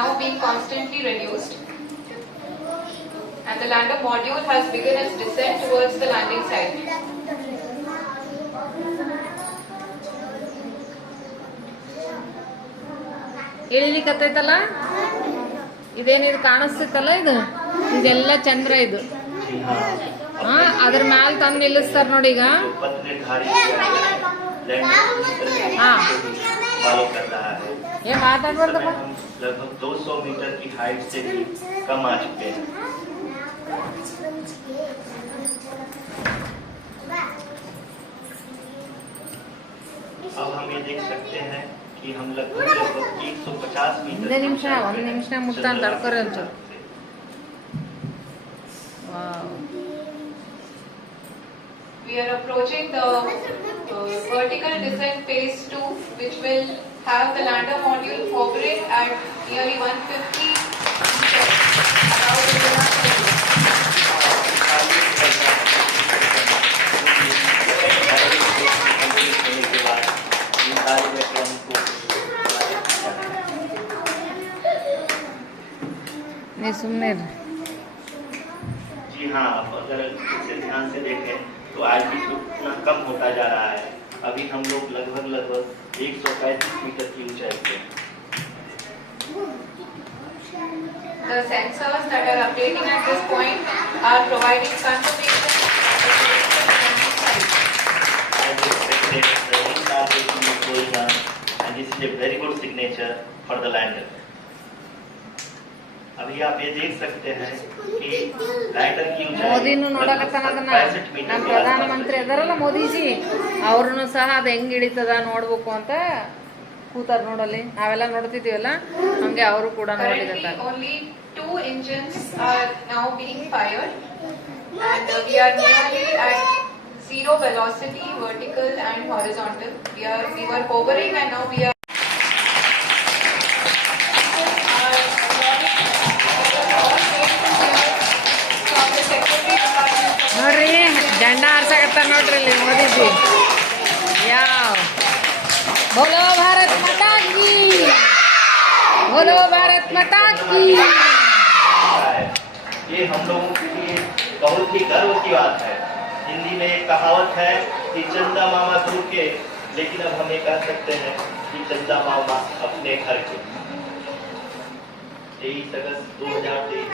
now being constantly reduced and the lander module has begun its descent towards the landing site. ಇಳಿಲಿಕ್ಕತ್ತೈತಲ್ಲ ಇದೇನಿದು ಕಾಣಿಸ್ತೈತಲ್ಲ ಇದು ಇದೆಲ್ಲ ಚಂದ್ರ ಇದು ಹಾ ಅದ್ರ ಮ್ಯಾಲ ತಂದು ನಿಲ್ಲಿಸ್ತಾರ ನೋಡಿ ಈಗ ಹಾ निर्धारित किया गया है लैंडर हाँ। फॉलो कर रहा है ಏ इस ಮಾತಾಡ್ಬಾರ್ದಪ್ಪ समय हम लगभग 200 मीटर की हाइट से भी कम आ चुके हैं अब हम ये देख सकते हैं कि हम लगभग लगभग 150 मीटर ಒಂದೇ ನಿಮಿಷ, की ऊंचाई ಒಂದ್ पे ನಿಮಿಷ ಮುಟ್ತಾ ಅಂತ चंद्रमा ತಡ್ಕೊರಿ के ಒಂಚೂರು. से। Wow. We are approaching the uh, vertical descent phase 2 which will have the lander module operate at nearly 150 नहीं जी हाँ आप अगर ध्यान से देखें तो आल्टीट्यूड इतना कम होता जा रहा है अभी हम लोग लगभग लगभग 135 मीटर की ऊंचाई पे हैं। The sensors that are updating at this point are providing confirmation. As expected, the wings are basically going on and this is a very good signature for the lander. अभी आप ये देख सकते हैं कि लैंडर की ऊंचाई ಮೋದಿನು लगभग ನೋಡಕತ್ತಾನ ಅದನ್ನ 65 मीटर ನಮ್ಮ के ಪ್ರಧಾನ आसपास ಮಂತ್ರಿ है। ಅದಾರಲ್ಲ ಮೋದಿಜಿ ಅವ್ರನ್ನು ಸಹ ಅದು ಹೆಂಗ್ ಹಿಡಿತದ ನೋಡ್ಬೇಕು ಅಂತ ಕೂತಾರ ನೋಡಲ್ಲಿ ನಾವೆಲ್ಲ ನೋಡ್ತಿದೀವಲ್ಲ ಹಂಗೆ ಅವರು ಕೂಡ Currently, ನೋಡ್ಲಿಕತ್ತಾರ only two engines are now being fired, and uh, we are nearly at zero velocity, vertical and horizontal. We are we were hovering, and now we are. ಜಂಡ ಹಾರ್ಸಕತ್ತಾರ ನೋಡ್ರಿ ಇಲ್ಲಿ ಮೋದಿಜಿ ಯಾವ ಬೋಲೋ ಭಾರತ್ ಮಾತಾ ಕಿ ಬೋಲೋ ಭಾರತ್ ಮಾತಾ ಕಿ है। ये हम लोगों के लिए बहुत ही गर्व की बात है हिंदी में एक कहावत है कि चंदा मामा दूर के लेकिन अब हम ये कह सकते हैं कि चंदा मामा अपने घर के तेईस अगस्त दो हजार तेईस